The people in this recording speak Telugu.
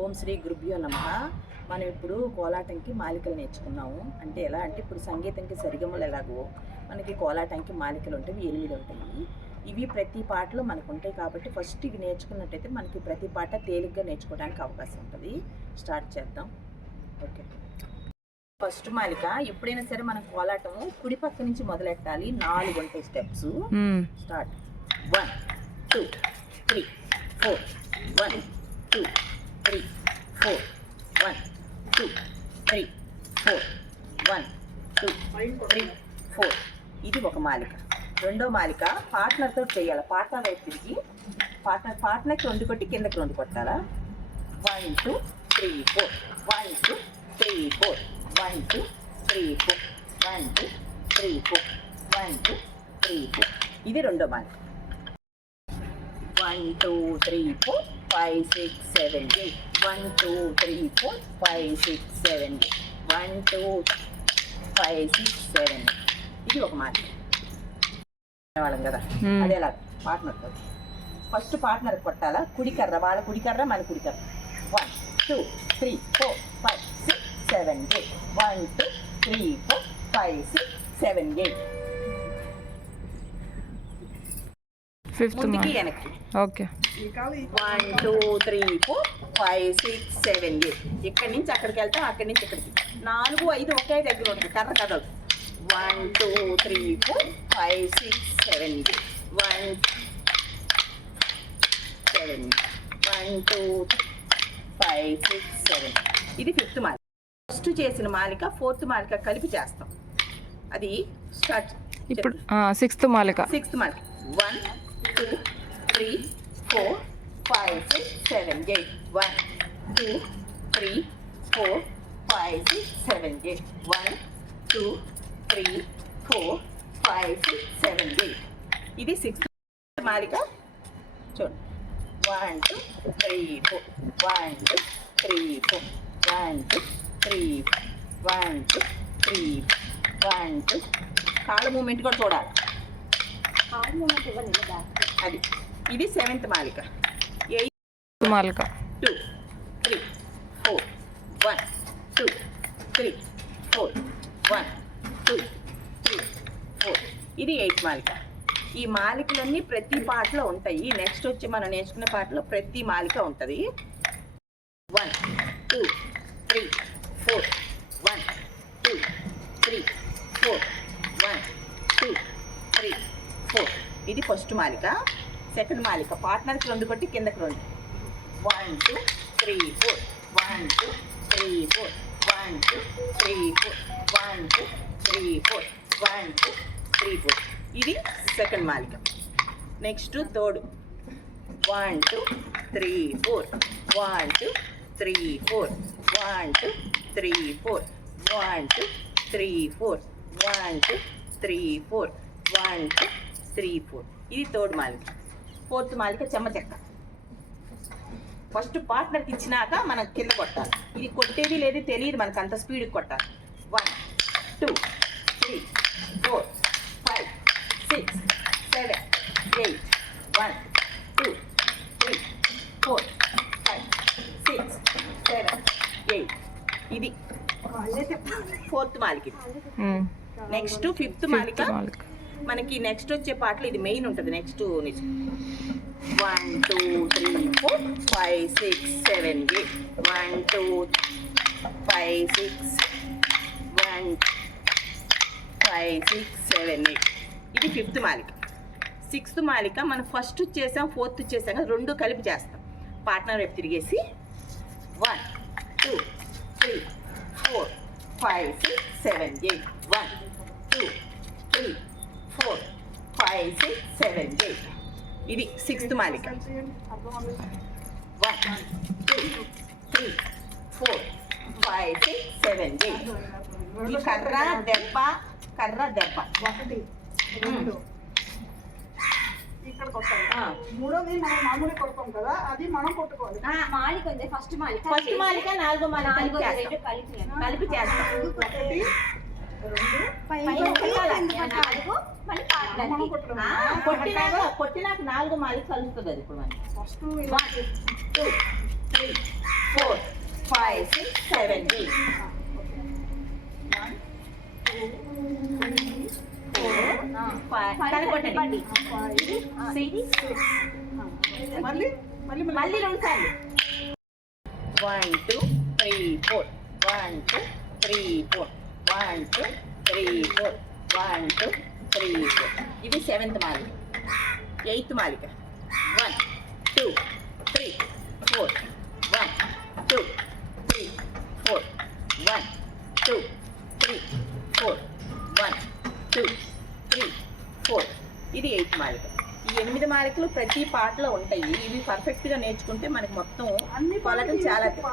ఓం శ్రీ గురుభ్యో నమః. మనం ఇప్పుడు కోలాటంకి మాలికలు నేర్చుకున్నాము. అంటే ఎలా అంటే ఇప్పుడు సంగీతంకి సరిగమలు ఎలాగో మనకి కోలాటంకి మాలికలు ఉంటాయి, 8 ఉంటాయి. ఇవి ప్రతి పాటలో మనకు ఉంటాయి కాబట్టి ఫస్ట్ ఇవి నేర్చుకున్నట్టయితే మనకి ప్రతి పాట తేలిగ్గా నేర్చుకోవడానికి అవకాశం ఉంటుంది. స్టార్ట్ చేద్దాం. ఓకే, ఫస్ట్ మాలిక ఎప్పుడైనా సరే మనం కోలాటము కుడి పక్క నుంచి మొదలెట్టాలి. 4 ఉంటాయి స్టెప్స్. స్టార్ట్. 1 2 3 4 1 2 3 4 1 2 3 4 1 2 3 4. ఇది ఒక మాలిక. రెండో మాలిక పార్ట్నర్తో చేయాలి. పార్ట్నర్ వైపు తిరిగి పార్ట్నర్కి 2 కొట్టి కిందకి 2 కొట్టాలా. 1 2 3 4 1 2 3 4 1 2 3 4 1 2 3 4 1 2 3 4. ఇది రెండో మాలిక. 1 2 3 4 5 6 7 8 1 2 3 4 5 6 7 8 1 2 5 6 7 8. ఇది ఒక మాట వాళ్ళం కదా. అదేలా పార్ట్నర్తో ఫస్ట్ పార్ట్నర్ కొట్టాలా. కుడికర్ర వాళ్ళ కుడికర్ర మన కుడికర్ర. 1 2 3 4 5 6 7 8 1 2 3 4 5 6 7 8. ముందుకి వెనక్కి. ఓకే. 1 2 3 4 5 6 7 8. ఇక్కడి నుంచి అక్కడికి వెళ్తాం, అక్కడి నుంచి ఇక్కడికి. 4 5 ఒకే దగ్గర ఉంటుంది, కర్ర కదలు. 1 2 3 4 5 6 7 8 1 7 1 2 5 6 7. ఇది 5th మాలిక. ఫస్ట్ చేసిన మాలిక 4th మాలిక కలిపి చేస్తాం. అది స్టార్ట్. ఇప్పుడు 6th మాలిక. 6th మాలిక 1 2 3 4 5 6 7 8 1 2 3 4 5 6 7 8 1 2 3 4 5 6 7 8. ఇది 6th మాలిక. చూడండి. 1 2 3 4 1 2 3 4 1 2 3 1 2 3 1 2. కాళ్ళ మూమెంట్ కూడా చూడాలి. అది. ఇది 7th మాలిక. 8th మాలిక. 2 3 4 1 2 3 4 1 2 3 4. ఇది 8th మాలిక. ఈ మాలికలన్నీ ప్రతి పాటలో ఉంటాయి. నెక్స్ట్ వచ్చి మనం నేర్చుకునే పాటలో ప్రతి మాలిక ఉంటుంది. 1 2 3 4 1 2 3 4 1 2 3 4. ఇది ఫస్ట్ మాలిక. సెకండ్ మాలిక పార్ట్నర్కి 2 కొట్టి కిందకి 2. 1 2 3 4 1 2 3 4 1 2 3 4 1 2 3 4 1 2 3 4. ఇది సెకండ్ మాలిక. Next third. 1 2 3 4 1 2 3 4 1 2 3 4 1 2 3 4 1 2 3 4 1 2 3 4. ఇది థర్డ్ మాలిక. 4th మాలిక చెమ్మ చెక్క. ఫస్ట్ పార్ట్నర్కి ఇచ్చినాక మనం కింద కొట్టాలి. ఇది కొట్టేది లేదు తెలియదు మనకు, అంత స్పీడ్కి కొట్టాలి. 1 2 3 4 5 6 7 8 1 2 3 4 5 6 7 8. ఇది 4th మాలిక. నెక్స్ట్ 5th మాలిక. మనకి నెక్స్ట్ వచ్చే పాటలు ఇది మెయిన్ ఉంటుంది. నెక్స్ట్ 1 2 3 4 5 6 7 8 1 2 5 6 1 5 6 7 8. ఇది 5th మాలిక. 6th మాలిక మనం ఫస్ట్ చేసాం, 4th చేసాం కదా, 2 కలిపి చేస్తాం. పార్ట్నర్ వైపు తిరిగేసి 1 2 3 4 5 6 7 8 1 2 3 4 5 6 7 8. ఇది 6th మాలిక. 1 2 3 4 5 6 7 8. ఈ కర్ర దెబ్బ ఒకటి ఇక్కడ కొట్టాలి. మూడోది మనం మామూలు కొడతాం కదా, అది మనం కొట్టుకోవాలి. మాలిక ఉంది. ఫస్ట్ మాలిక 4th మాలిక 4వ మాలిక కలిపి చేస్తాం. 1 2 కొట్టినాక 4వ మాలిక కలుస్తుంది. అది ఇప్పుడు మనకి ఫస్ట్ 1 2 3 4 5 6 7 8 కనుకోండి 6 మళ్ళీ మళ్ళీ మళ్ళీ 2 సార్లు 1 2 3 4 1 2 3 4 1 2 3 4 1 2 3 4 ఇది 7th మాలిక 8th మాలిక 1 2 3 4 1 2 3 4 1 2 3 4 1 2 3 4 ఇది 8th మాలిక. ఈ 8 మాలికలు ప్రతి పాటలో ఉంటాయి. ఇవి పర్ఫెక్ట్గా నేర్చుకుంటే మనకి మొత్తం అన్ని కొలటం చాలా ఎక్కువ